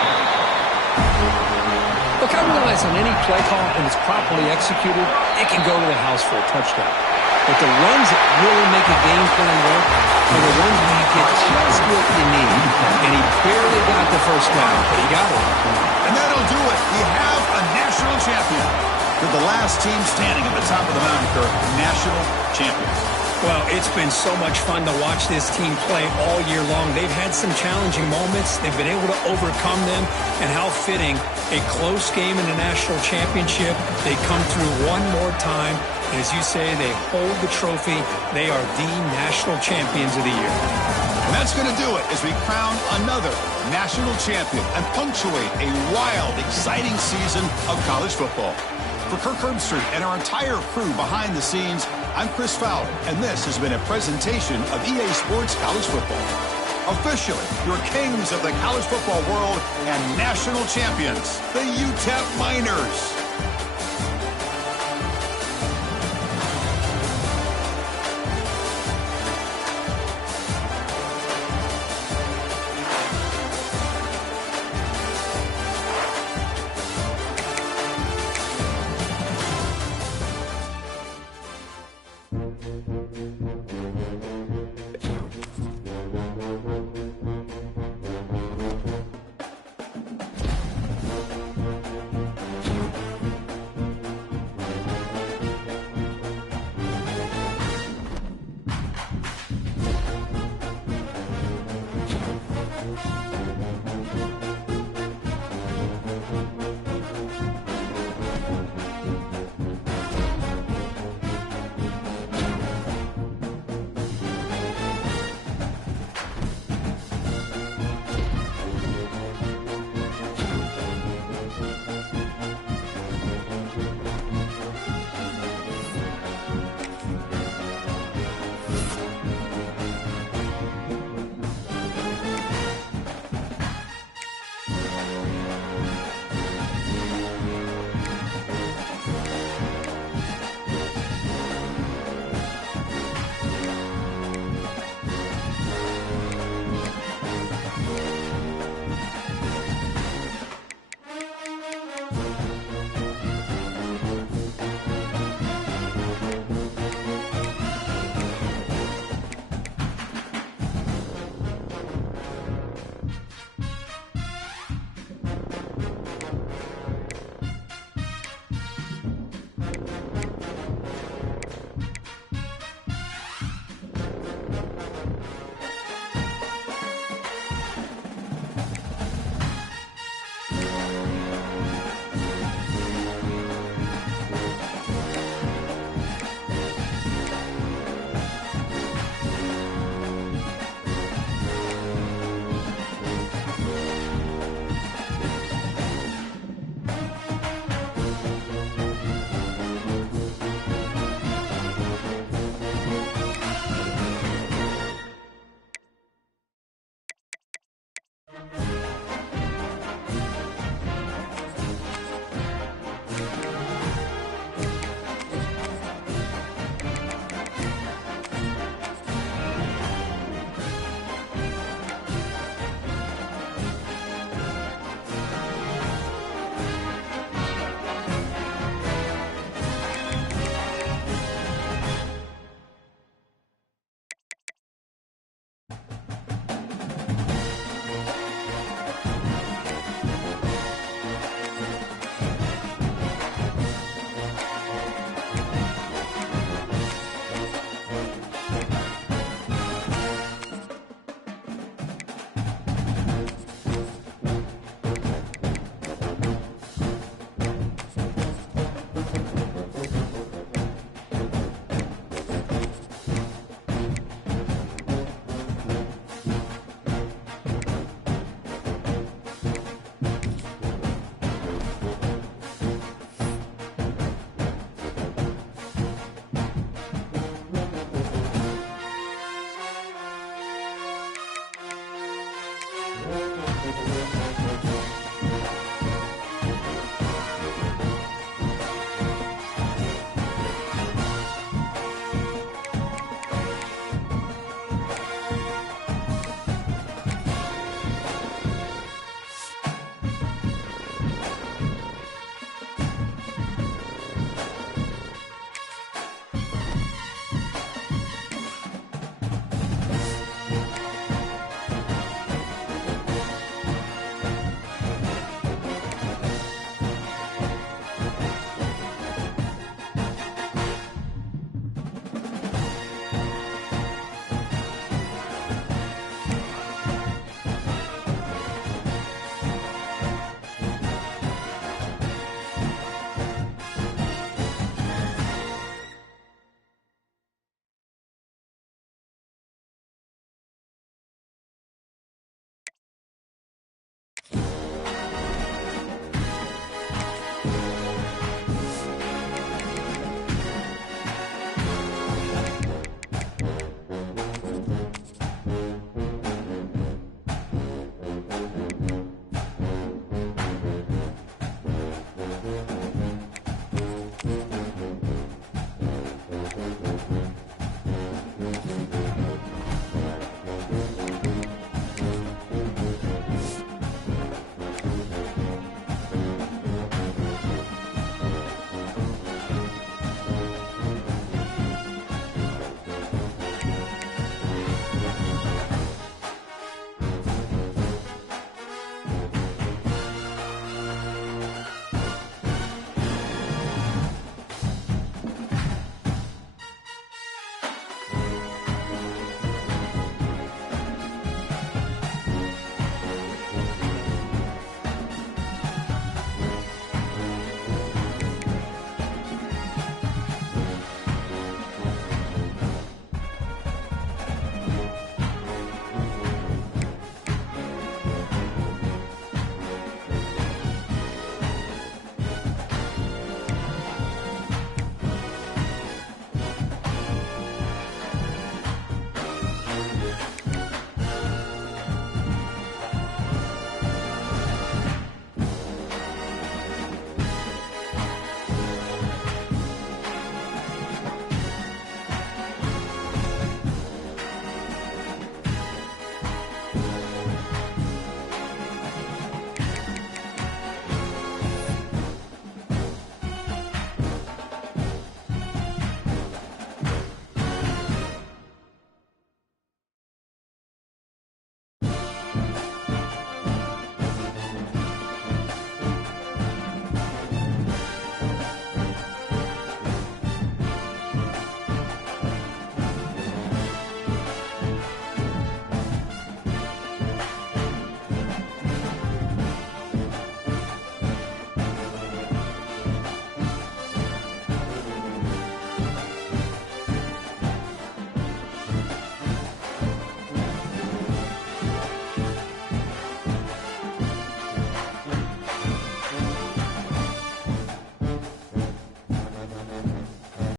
Look, I realize on any play call, when it's properly executed, it can go to the house for a touchdown. But the runs that really make a game plan work are the ones where you get just what you need. And he barely got the first down, but he got it. And that'll do it. We have a national champion. With the last team standing at the top of the mountain curve, national champions. Well, it's been so much fun to watch this team play all year long. They've had some challenging moments. They've been able to overcome them. And how fitting, a close game in the national championship. They come through one more time. And as you say, they hold the trophy. They are the national champions of the year. And that's going to do it as we crown another national champion and punctuate a wild, exciting season of college football. For Kirk Herbstreit and our entire crew behind the scenes, I'm Chris Fowler, and this has been a presentation of EA Sports College Football. Officially, your kings of the college football world and national champions, the UTEP Miners.